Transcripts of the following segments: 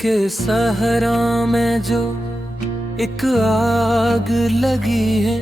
के सहरा में जो एक आग लगी है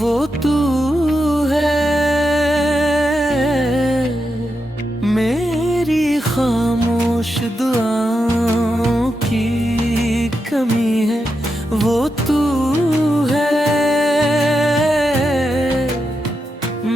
वो तू है। मेरी खामोश दुआओं की कमी है वो तू है।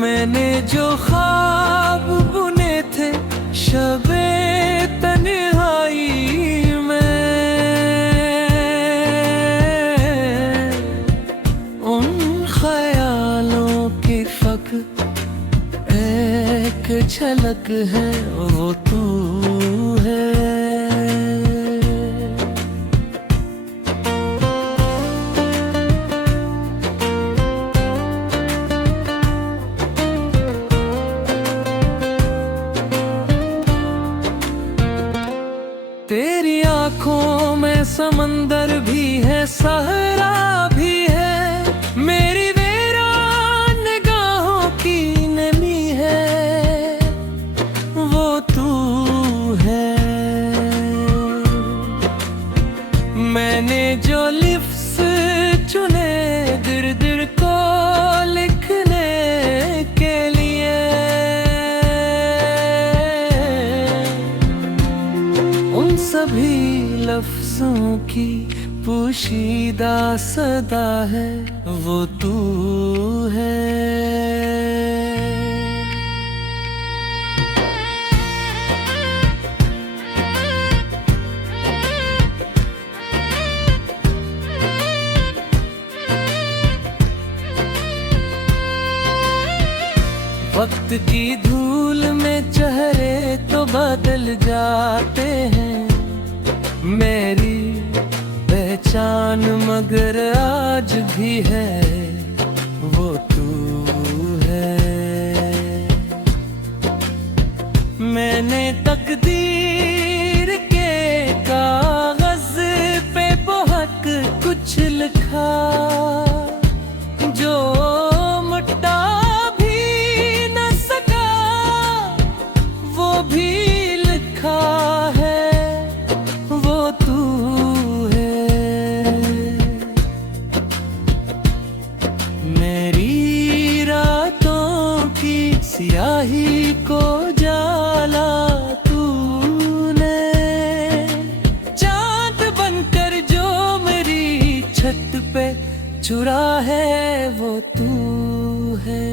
मैंने जो ख्वाब बुने थे शबे तन्हाई में, उन ख्यालों की फक एक झलक है वो तू है। तेरी आंखों में समंदर भी है, सहरा भी है, मेरी वीरान निगाहों की नमी है वो तू है। मैंने जो लिफ्स चुने दिल दिल को लिखने के लिए, उन सभी लफ्जों की पोशीदा सदा है वो तू है। वक्त की धूल में चेहरे तो बदल जाते हैं, मेरी पहचान मगर आज भी है वो तू है। मैंने तकदीर के कागज पे बहुत कुछ लिखा जो मिटा भी न सका, वो भी लिखा है वो तू है। मेरी रातों की स्याही को जाला तूने, चांद बनकर जो मेरी छत पे चुरा है वो तू है।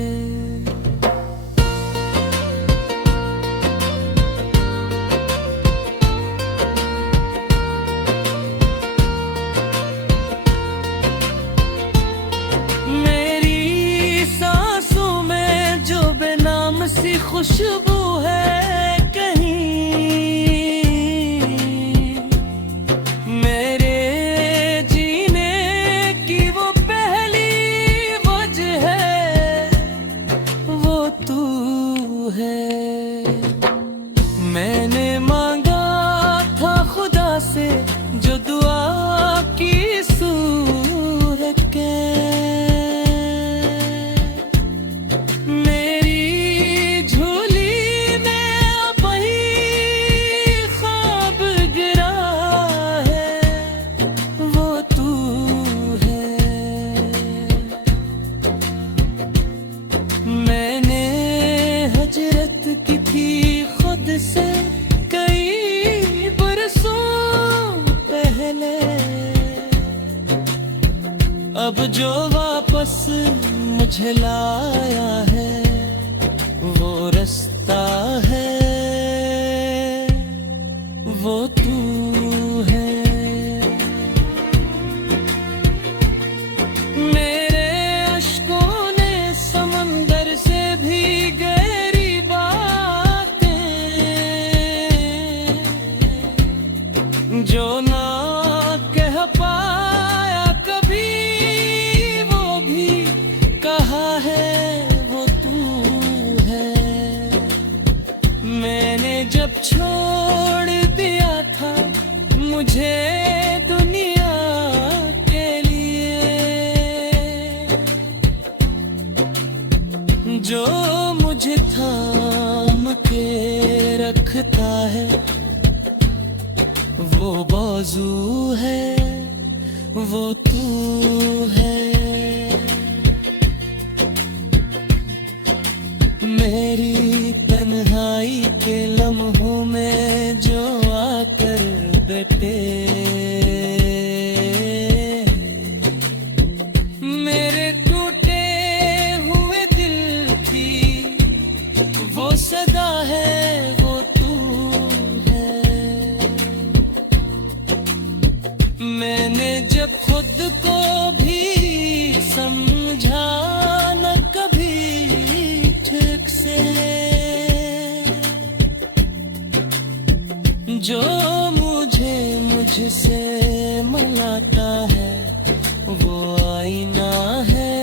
सी खुशबू है कहीं, मेरे जीने की वो पहली वजह है वो तू है। मैंने मांगा था खुदा से जो दुआ की सूरत के, से कई बरसों पहले, अब जो वापस मुझे लाया है वो रास्ता है वो तू है। मेरे अश्कों ने समंदर से भी गहरी बातें जो ना कह पाया कभी, वो भी कहा है वो तू है। मैंने जब छोड़ दिया था मुझे दुनिया के लिए, जो मुझे थाम के रखता है वो बहुत मौजू है वो तू है। मेरी तन्हाई के लम्हों में जो आकर बैठे, मेरे टूटे हुए दिल की वो सदा है वो तू है। मैंने जब खुद को भी समझा न कभी ठीक से, जो मुझे मुझसे मिलाता है वो आईना है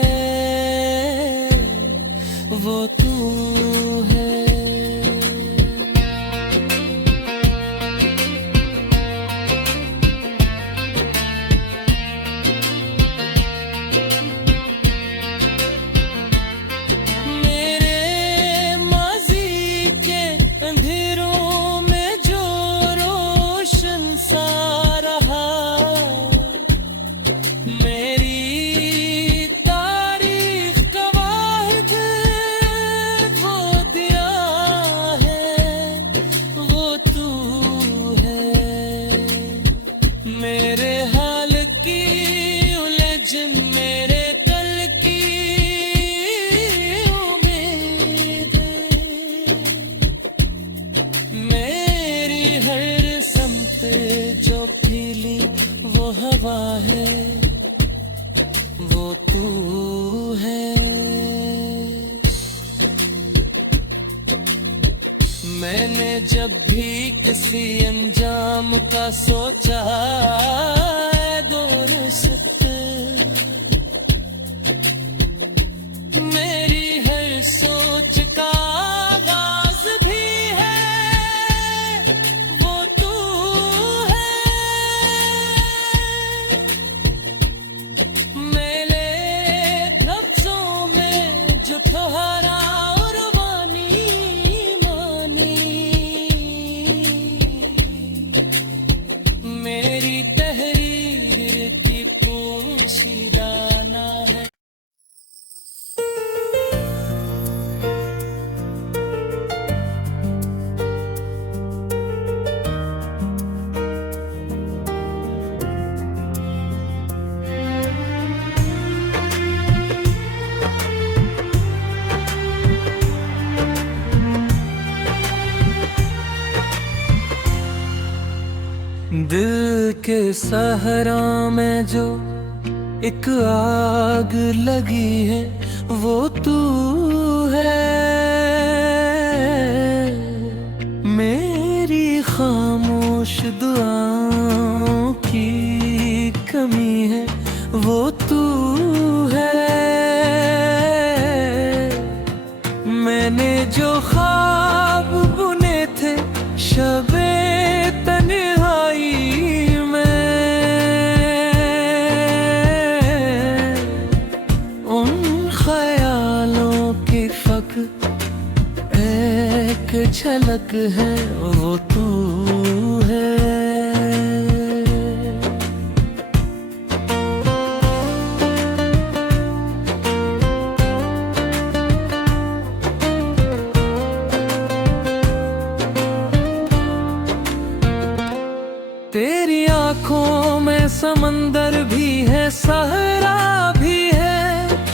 वो तू है। मेरे माजी के अंधेरों में जो रोशन सा रहा, मेरी तारीख गवाह है वो दिया है वो तू है। मेरे हाल की उलझन मेरे कल की उम्मीद है। मेरी हर समत जो फीली वो हवा है वो तू है। मैंने जब भी किसी अंजाम का सोचा दोस्त, मेरी हर सोच का आगाज भी है वो तू है। मेरे लफ्जों में जो ठहरा और वानी मानी, मेरी तहरीर की पोशीदाना है। दिल के सहरा में जो एक आग लगी है वो तू है। मेरी खामोश दुआओं की कमी है वो तू है। मैंने जो ख्वाब बुने थे शबे तन्हाई में, उन ख्यालों की फक एक झलक है वो तू है। तेरी आंखों में समंदर भी है सहरा भी है,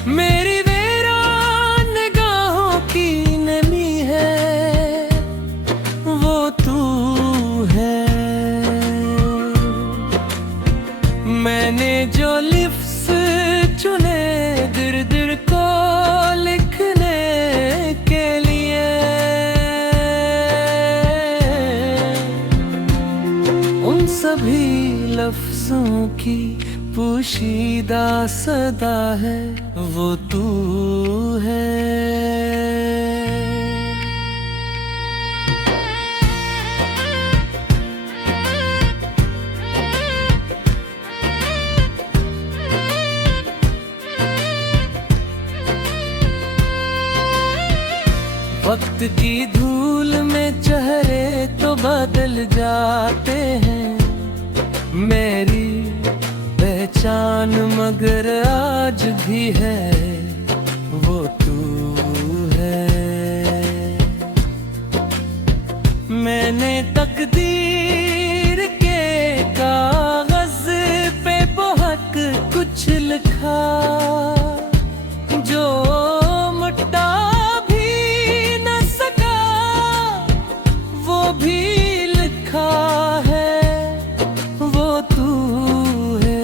मेरी वीरान निगाहों की नमी है वो तू है। मैंने जो लिफ्स चुने दिल दिल को लिखने के लिए, उन सभी लफ्जों की पोशीदा सदा है वो तू है। वक्त की धूल में चेहरे तो बदल जाते हैं, मेरी पहचान मगर आज भी है वो तू है। मैंने तकदीर के कागज पे बहुत कुछ लिखा, जो मिटा भी न सका वो भी लिखा है, वो तू है।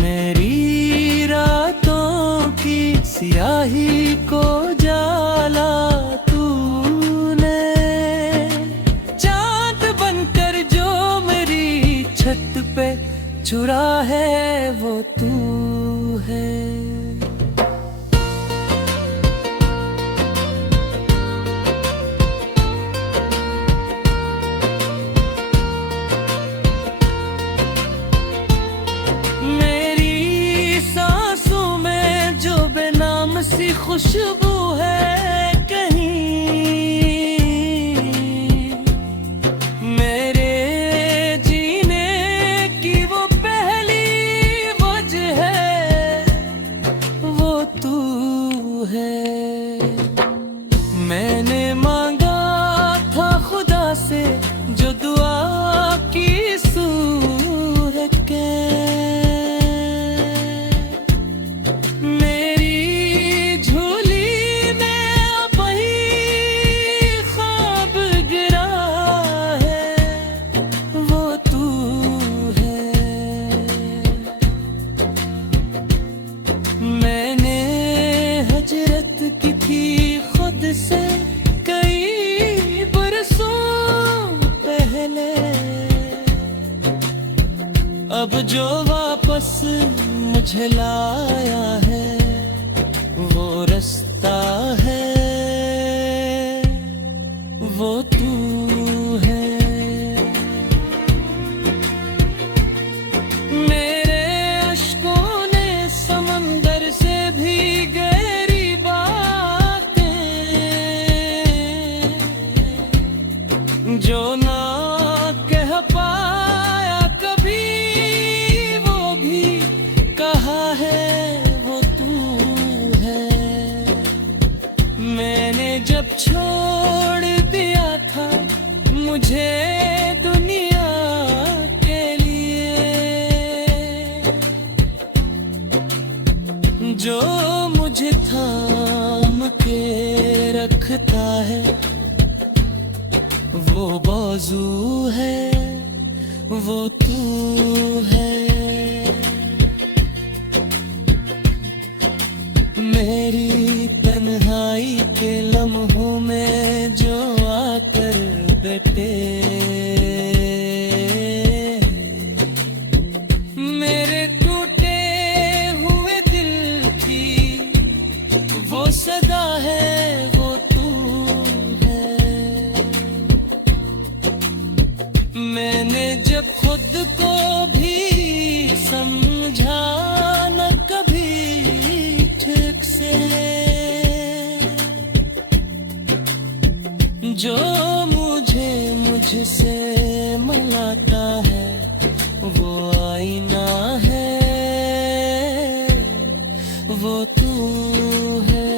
मेरी रातों की स्याही को जाला तूने, चांद बनकर जो मेरी छत पे चुरा है वो तू है। मेरी सांसों में जो बेनाम सी खुशबू है कहीं, मेरे जीने की वो पहली वजह है, वो तू है। मैंने मांगा था खुदा से जो दुआ की सूरत के, की थी खुद से कई बरसों पहले। अब जो वापस मुझे लाया है वो रास्ता है, वो तू है। मेरे अश्कों ने समंदर से भी जो ना कह पाया कभी वो भी कहा है, वो तू है। मैंने जब छोड़ दिया था मुझे दुनिया के लिए, जो मुझे थाम के रखता है वो बाजू है, वो तू है। मेरी तन्हाई के लम्हों में जो आकर बैठे, मेरे टूटे हुए दिल की वो सदा है, वो मैंने जब खुद को भी समझा न कभी ठीक से, जो मुझे मुझसे मिलाता है वो आईना है, वो तू है।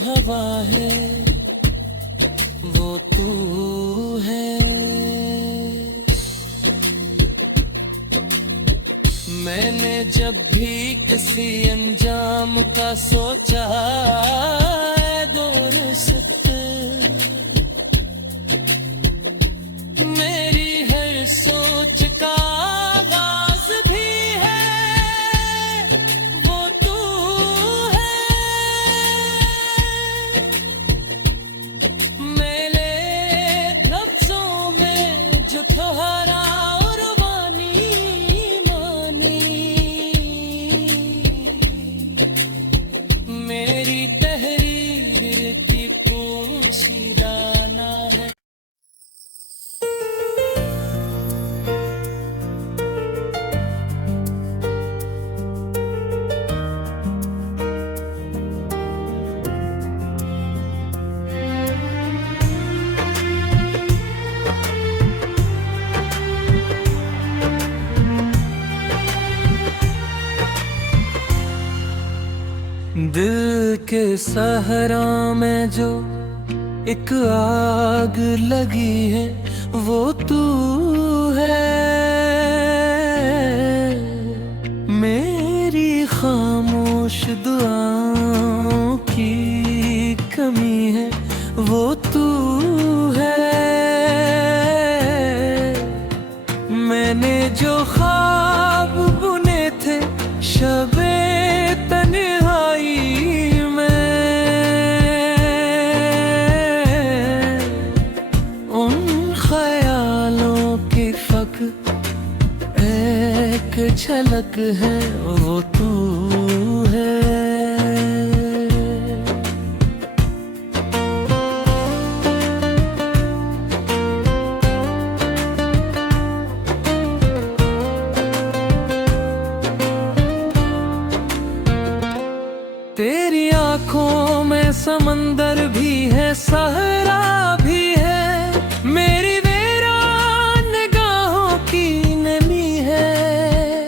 हवा है वो तू है। मैंने जब भी किसी अंजाम का सोचा है दुरुस्त, मेरी हर सोच का आगाज भी है वो तू है। मेरे लफ्जों में जो ठहरा मेरी तहरीर की पोशीदाना है। दिल के सहरा में जो एक आग लगी है वो तू है। मेरी खामोश दुआओं की कमी है वो तू है। मैंने जो ख्वाब बुने थे शबे तन्हाई में, उन ख्यालों की फक एक झलक है वो तू है। तेरी आंखों में समंदर भी है, सहरा भी है, मेरी वीरान निगाहों की नमी है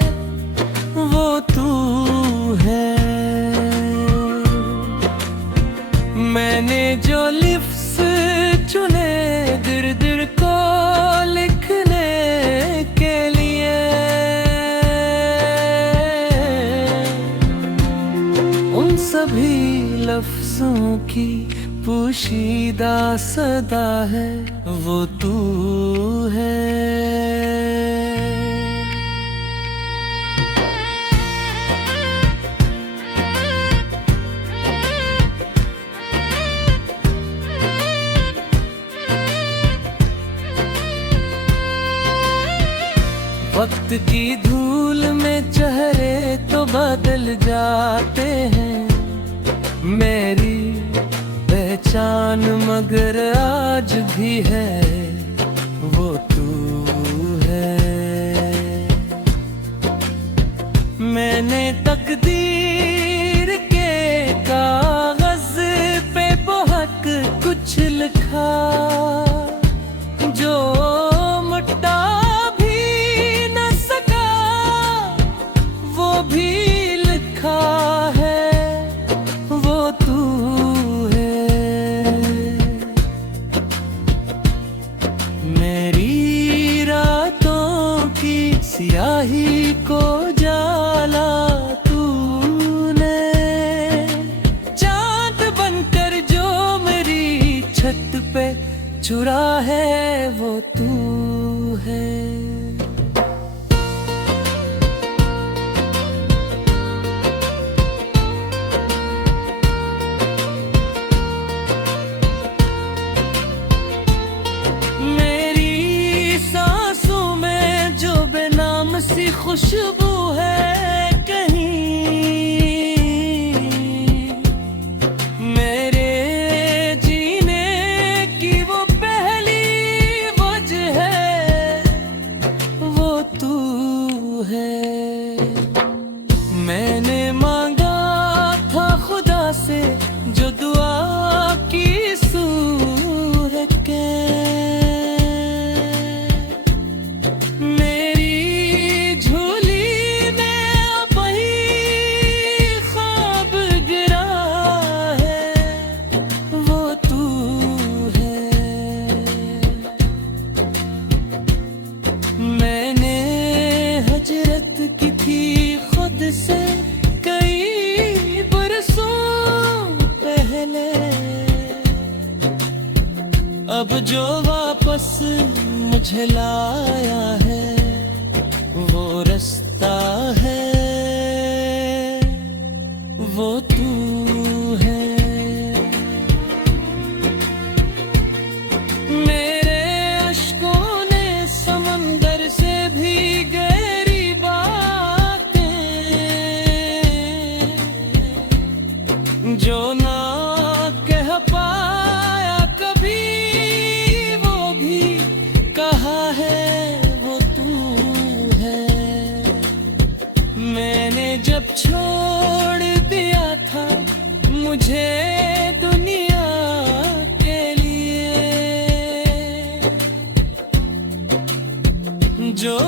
वो तू है। मैंने जो लिफ्ज़ चुने दिल दिल को लिखने के लिए, उन सभी लफ्जों की पोशीदा सदा है वो तू है। वक्त की धूल में चेहरे तो बदल जाते हैं, मेरी पहचान मगर आज भी है वो तू है। मैंने तकदीर के कागज पे बहुत कुछ लिखा जो मिटा भी न सका, वो भी लिखा है वो तू है। मेरी रातों की स्याही को जाला तूने, चांद बनकर जो मेरी छत पे चुरा है वो तू है। सी खुशबू है कहीं, मेरे जीने की वो पहली वजह है वो तू है। मैंने मांगा था खुदा से जो दुआ की सूरत के, झोली अब जो वापस मुझे लाया है वो रास्ता है, वो तू है। मेरे अश्कों ने समंदर से भी गहरी बातें जो ना कह पाया कभी, वो भी कहा है, वो तू है। मैंने जब छोड़ दिया था मुझे दुनिया के लिए, जो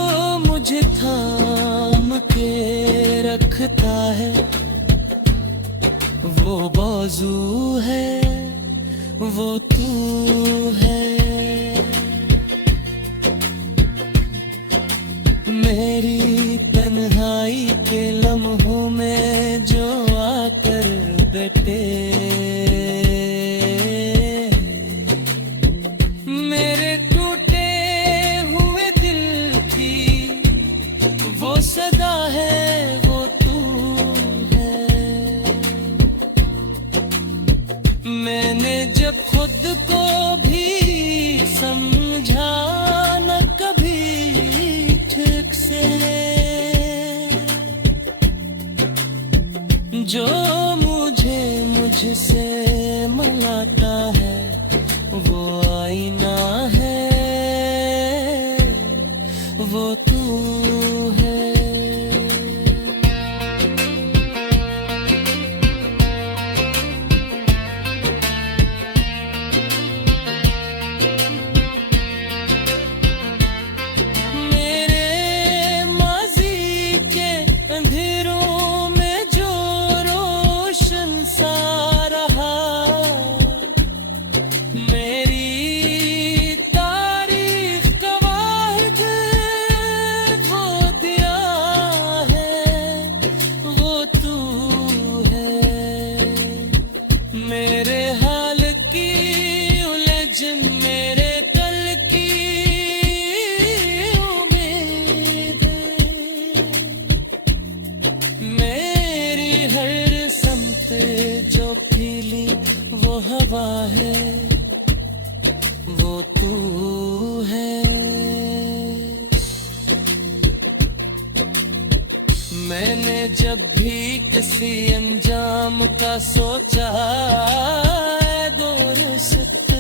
मुझे थाम के रखता है वो बाजू है, वो तू है। मेरी तन्हाई के लम्हों में जो आकर बैठे, मेरे टूटे हुए दिल की वो सदा है, वो तू है। मैंने जब खुद को भी समझा न कभी ठीक से, जो मुझे मुझसे मिलाता है वो आईना है, वो तू है। मेरे हाल की उलझन, मेरे कल की उम्मीद, मेरी हर समत जो फीली वो हवा है, वो तू है। मैंने जब भी किसी अंजाम का सोचा दोस्त,